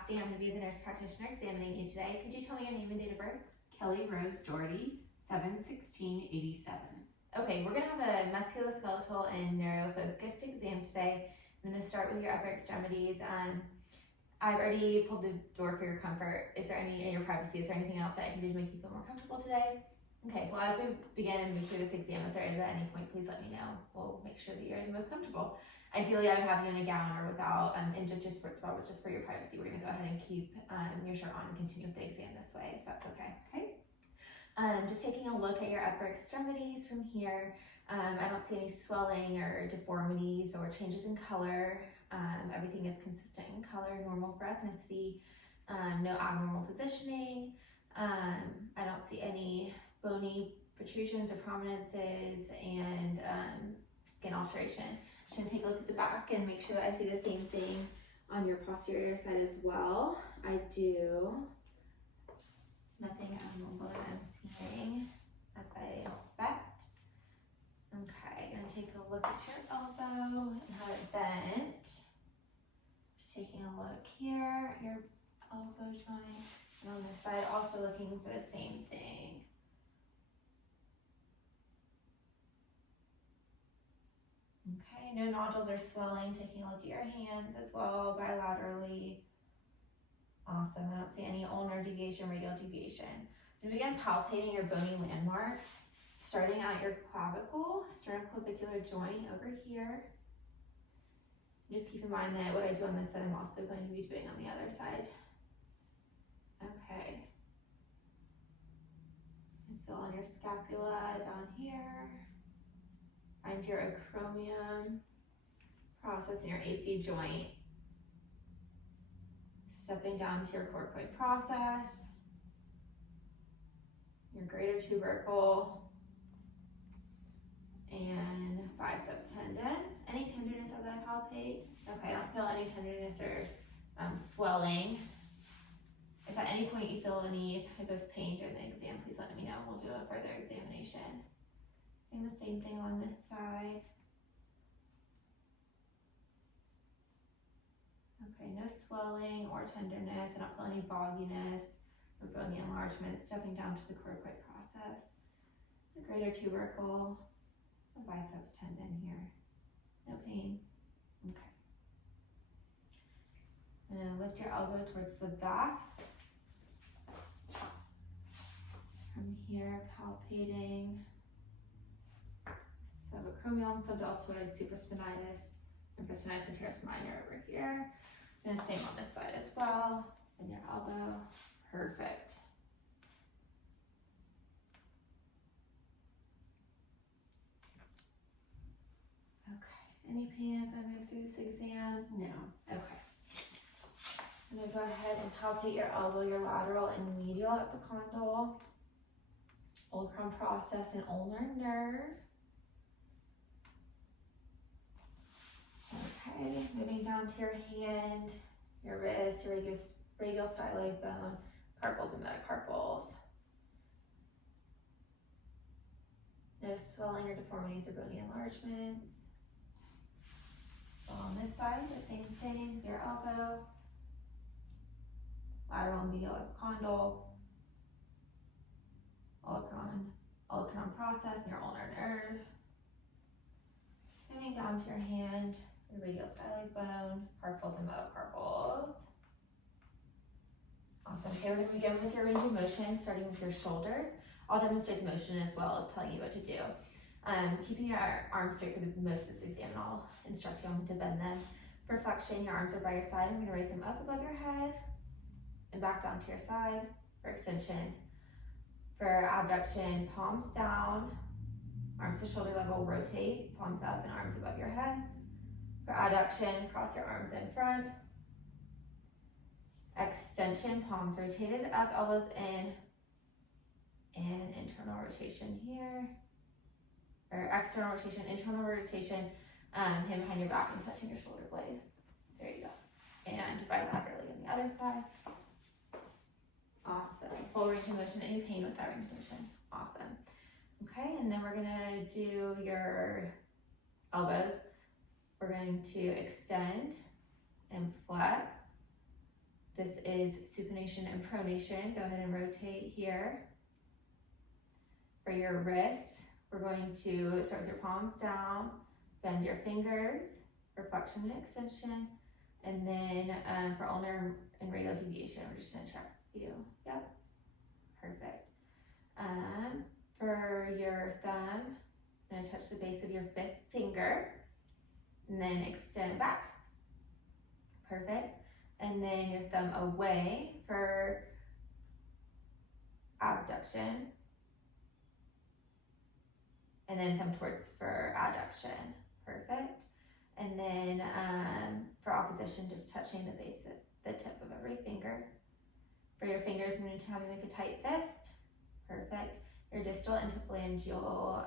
Cassidy. I'm going to be the nurse practitioner examining you today. Could you tell me your name and date of birth? Kelly Rose Doherty, 7/16/87. Okay, we're going to have a musculoskeletal and neuro-focused exam today. I'm going to start with your upper extremities. I've already pulled the door for your comfort. Is there any, in your privacy, is there anything else that I can do to make you feel more comfortable today? Okay, well, as we begin and move through this exam, if there is at any point, please let me know. We'll make sure that you're the most comfortable. Ideally, I would have you in a gown or without, and just your sports bra, but just for your privacy, we're gonna go ahead and keep your shirt on and continue with the exam this way, if that's okay. Okay. Just taking a look at your upper extremities from here. I don't see any swelling or deformities or changes in color. Everything is consistent in color, normal for ethnicity, no abnormal positioning. I don't see any bony protrusions or prominences and skin alteration. I'm just gonna take a look at the back and make sure that I see the same thing on your posterior side as well. I do. Nothing abnormal that I'm seeing as I inspect. Okay, gonna take a look at your elbow and how it bent. Just taking a look here, your elbow joint, and on this side also looking for the same thing. Okay, no nodules or swelling. Taking a look at your hands as well, bilaterally. Awesome, I don't see any ulnar deviation, radial deviation. Then begin palpating your bony landmarks, starting at your clavicle, sternoclavicular joint over here. Just keep in mind that what I do on this side, I'm also going to be doing on the other side. Okay. And feel on your scapula down here. Find your acromion, process in your AC joint. Stepping down to your coracoid process, your greater tubercle, and biceps tendon. Any tenderness as I palpate? Okay, I don't feel any tenderness or swelling. If at any point you feel any type of pain during the exam, please let me know. We'll do a further examination. And the same thing on this side. Okay, no swelling or tenderness. I don't feel any bogginess or bony enlargement. Stepping down to the coracoid process, the greater tubercle, the biceps tendon here. No pain. Okay. And lift your elbow towards the back. From here, palpating subacromial and subdeltoid supraspinatus, infrasternal and teres minor over here. And the same on this side as well. And your elbow. Perfect. Okay. Any pain as I move through this exam? No. Okay. I'm going to go ahead and palpate your elbow, your lateral and medial epicondyle, olecranon process and ulnar nerve. Okay, moving down to your hand, your wrist, your radial styloid bone, carpals and metacarpals. No swelling or deformities or bony enlargements. So on this side, the same thing, your elbow, lateral and medial epicondyle, olecranon process, and your ulnar nerve. Moving down to your hand, your radial styloid bone, carpals and metacarpals. Awesome. Okay, we're going to begin with your range of motion, starting with your shoulders. I'll demonstrate the motion as well as telling you what to do. Keeping your arms straight for most of this exam, and I'll instruct you on when to bend them. For flexion, your arms are by your side. I'm going to raise them up above your head and back down to your side. For extension, for abduction, palms down, arms to shoulder level, rotate, palms up and arms above your head. For adduction, cross your arms in front. Extension, palms rotated up, elbows in, and internal rotation here. Or external rotation, internal rotation, hand behind your back and touching your shoulder blade. There you go. And bilaterally on the other side. Awesome. Full range of motion. Any pain with that range of motion? Awesome. Okay, and then we're gonna do your elbows. We're going to extend and flex This is supination and pronation. Go ahead and rotate here. For your wrist, we're going to start with your palms down, bend your fingers for flexion and extension, and then for ulnar and radial deviation, we're just gonna check you. Yep, perfect. For your thumb, I'm gonna touch the base of your fifth finger, and then extend back. Perfect. And then your thumb away for abduction. And then thumb towards for adduction. Perfect. And then for opposition, just touching the base of the tip of every finger. For your fingers, I'm going to have you make a tight fist. Perfect. Your distal interphalangeal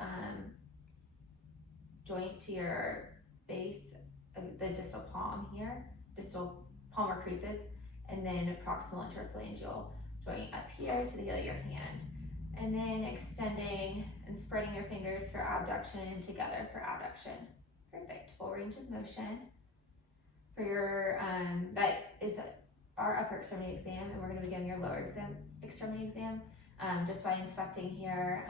joint to your base of the distal palm here, distal palmar creases, and then proximal interphalangeal joint up here to the heel of your hand. And then extending and spreading your fingers for abduction and together for adduction. Perfect, full range of motion. For your, that is our upper extremity exam, and we're gonna begin your lower extremity exam just by inspecting here,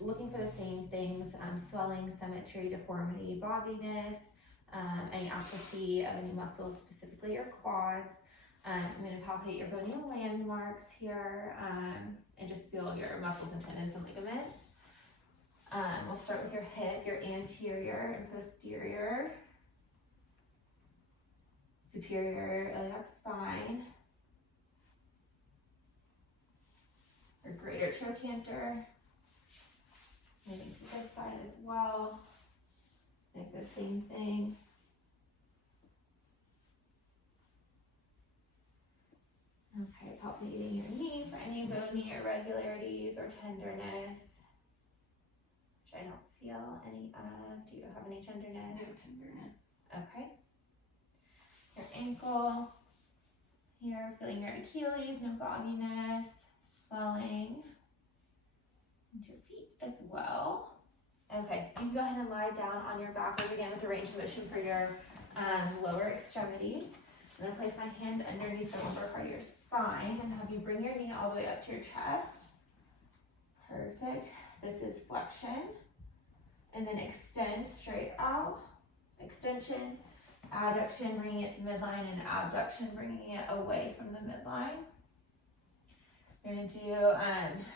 looking for the same things, swelling, symmetry, deformity, bogginess, any atrophy of any muscles, specifically your quads. I'm going to palpate your bony landmarks here and just feel your muscles and tendons and ligaments. We'll start with your hip, your anterior and posterior, superior iliac spine, your greater trochanter, moving to this side as well, like the same thing. Okay, palpating your knee for any bony irregularities or tenderness, which I don't feel any of. Do you have any tenderness? No tenderness. Okay. Your ankle, here, feeling your Achilles, no bogginess, swelling, and your feet as well. Okay, you can go ahead and lie down on your back again with the range of motion for your lower extremities. I'm going to place my hand underneath the lumbar part of your spine and have you bring your knee all the way up to your chest. Perfect. This is flexion. And then extend straight out. Extension, adduction, bringing it to midline, and abduction, bringing it away from the midline. We're going to do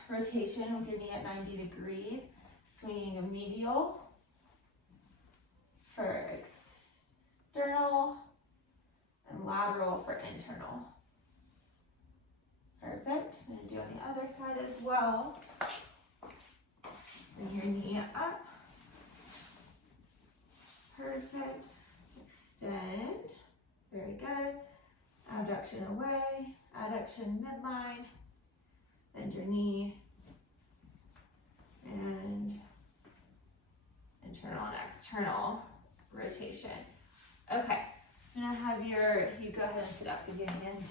rotation with your knee at 90 degrees, swinging a medial for external, and lateral for internal. Perfect. I'm going to do on the other side as well. Bring your knee up. Perfect. Extend. Very good. Abduction away. Adduction midline. Bend your knee. And internal and external rotation. Okay. I'm gonna have you go ahead and sit up with your hand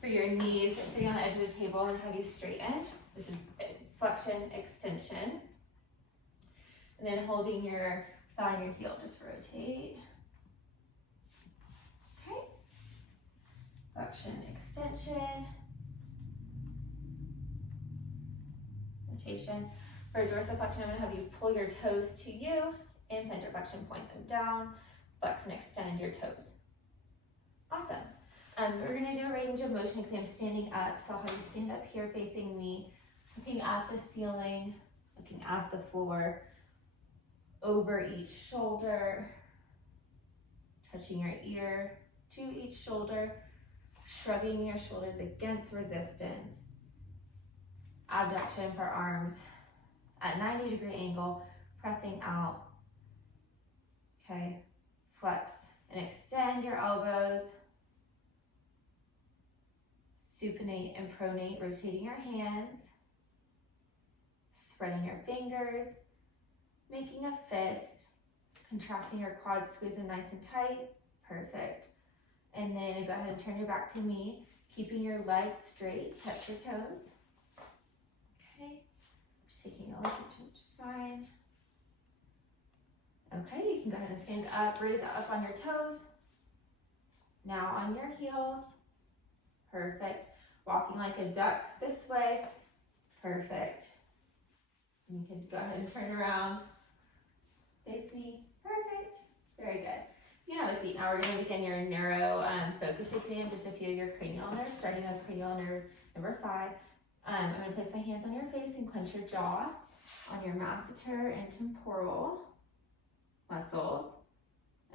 for your knees, sitting on the edge of the table, and have you straighten. This is flexion, extension. And then holding your thigh and your heel, just rotate. Okay. Flexion, extension. Rotation. For dorsiflexion, I'm gonna have you pull your toes to you, and plantar flexion, point them down. Flex and extend your toes. Awesome. We're going to do a range of motion exam standing up. So I'll have you stand up here facing me, looking at the ceiling, looking at the floor, over each shoulder, touching your ear to each shoulder, shrugging your shoulders against resistance. Abduction for arms at 90-degree angle, pressing out. Okay. Flex and extend your elbows. Supinate and pronate, rotating your hands. Spreading your fingers. Making a fist. Contracting your quads, squeeze them nice and tight. Perfect. And then go ahead and turn your back to me. Keeping your legs straight, touch your toes. Okay. Just taking a look at your spine. Okay, you can go ahead and stand up, raise up on your toes. Now on your heels, Perfect. Walking like a duck this way. Perfect. You can go ahead and turn around. Face me. Perfect. Very good. You can have a seat now. We're going to begin your neuro focus exam. Just a few of your cranial nerves, starting with cranial nerve number 5. I'm going to place my hands on your face and clench your jaw on your masseter and temporal muscles.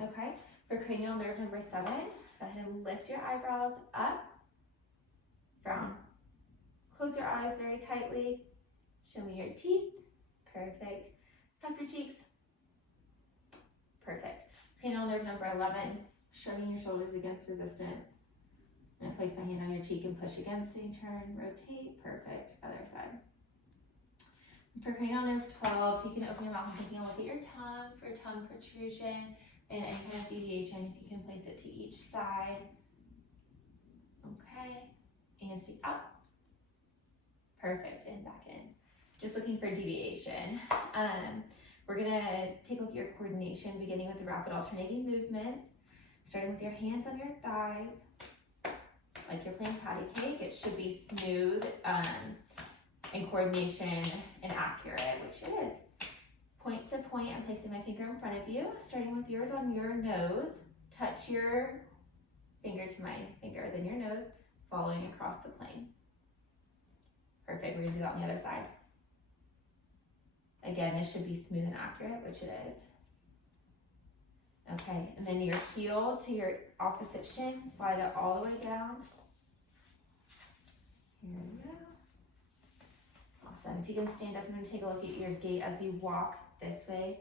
Okay. For cranial nerve number 7, go ahead and lift your eyebrows up. Frown. Close your eyes very tightly. Show me your teeth. Perfect. Puff your cheeks. Perfect. Cranial nerve number 11, shrugging your shoulders against resistance. I'm going to place my hand on your cheek and push against and turn, rotate. Perfect. Other side. For cranial nerve 12, you can open your mouth and take a look at your tongue for tongue protrusion and any kind of deviation. If you can place it to each side. Okay. And see up. Perfect. And back in. Just looking for deviation. We're going to take a look at your coordination, beginning with the rapid alternating movements, starting with your hands on your thighs. Like you're playing patty cake, it should be smooth in coordination and accurate, which it is. Point to point, I'm placing my finger in front of you, starting with yours on your nose. Touch your finger to my finger, then your nose, following across the plane. Perfect, we're going to do that on the other side. Again, this should be smooth and accurate, which it is. Okay, and then your heel to your opposite shin, slide it all the way down. Here we go. Awesome. If you can stand up, I'm going to take a look at your gait as you walk this way.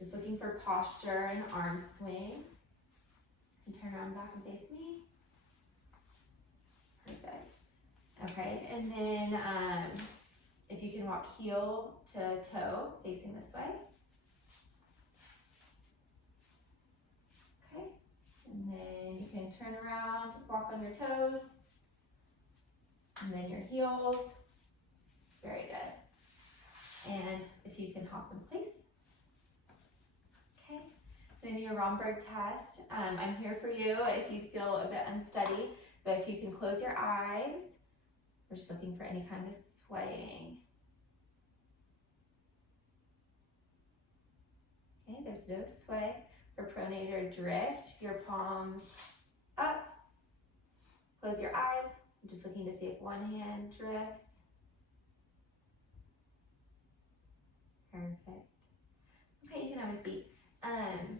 Just looking for posture and arm swing. And turn around back and face me. Perfect. Okay, and then if you can walk heel to toe, facing this way. Okay, and then you can turn around, walk on your toes, and then your heels. Very good. And if you can hop in place. Okay, then your Romberg test. I'm here for you if you feel a bit unsteady, but if you can close your eyes. We're just looking for any kind of swaying. Okay, there's no sway. For pronator drift, your palms up. Close your eyes. I'm just looking to see if one hand drifts. Perfect. Okay, you can have a seat. I'm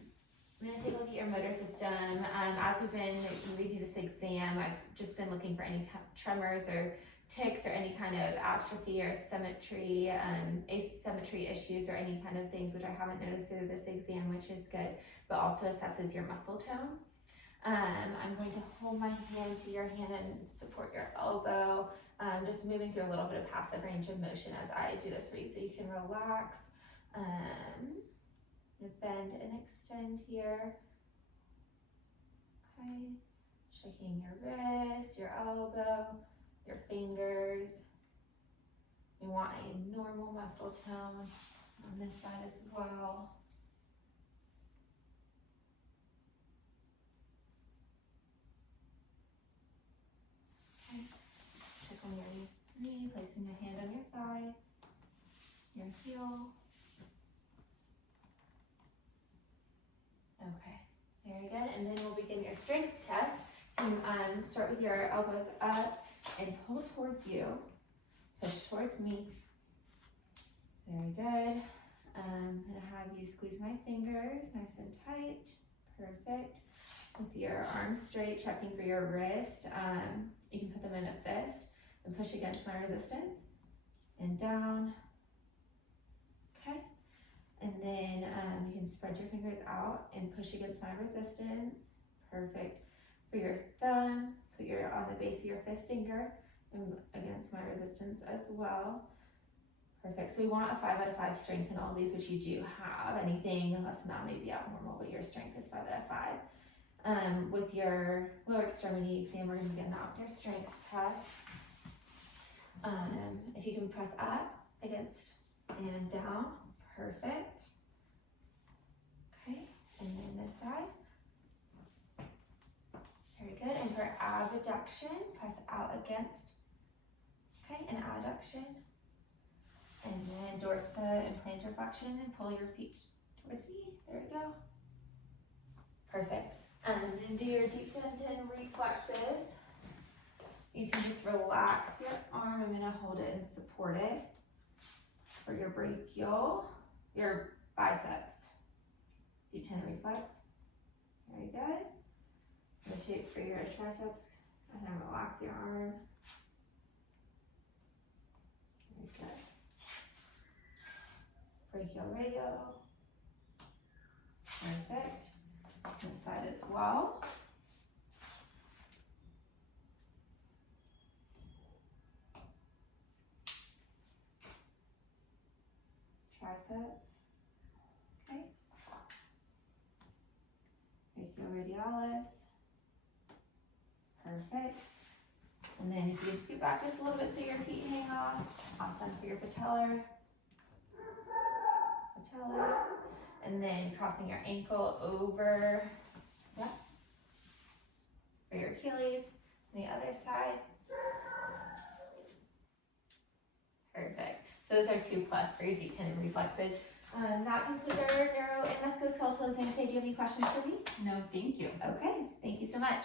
going to take a look at your motor system. As we've been moving through this exam, I've just been looking for any tremors or tics or any kind of atrophy or symmetry, asymmetry issues or any kind of things, which I haven't noticed through this exam, which is good, but also assesses your muscle tone. I'm going to hold my hand to your hand and support your elbow, just moving through a little bit of passive range of motion as I do this for you so you can relax. Bend and extend here. Okay, shaking your wrist, your elbow, your fingers. We want a normal muscle tone on this side as well. Okay, check on your knee, placing your hand on your thigh, your heel. Okay, very good. And then we'll begin your strength test. And start with your elbows up and pull towards you. Push towards me. Very good. I'm going to have you squeeze my fingers nice and tight. Perfect. With your arms straight, checking for your wrist. You can put them in a fist and push against my resistance. And down. Okay. And then you can spread your fingers out and push against my resistance. Perfect. For your thumb, put your on the base of your 5th finger and against my resistance as well. Perfect. So we want a 5 out of 5 strength in all of these, which you do have. Anything less than that may be abnormal, but your strength is 5 out of 5. With your lower extremity exam, we're going to begin that with your strength test. If you can press up, against, and down. Perfect. Okay, and then this side. Very good. And for ab abduction, press out against, okay, and adduction. And then dorsal and plantar flexion and pull your feet towards me. There we go. Perfect. And then do your deep tendon reflexes. You can just relax your arm. I'm gonna hold it and support it for your brachial, your biceps. Deep tendon reflex. Very good. Rotate for your triceps and then relax your arm. Very good. Brachial radial. Perfect. This side as well. Triceps. Okay. Brachial radialis. Perfect. And then if you can scoot back just a little bit so your feet hang off. Awesome for your patellar. And then crossing your ankle over, yeah, for your Achilles. On the other side. Perfect. So those are 2+ for your deep tendon reflexes. That concludes our neuro and musculoskeletal exam today. Do you have any questions for me? No, thank you. Okay, thank you so much.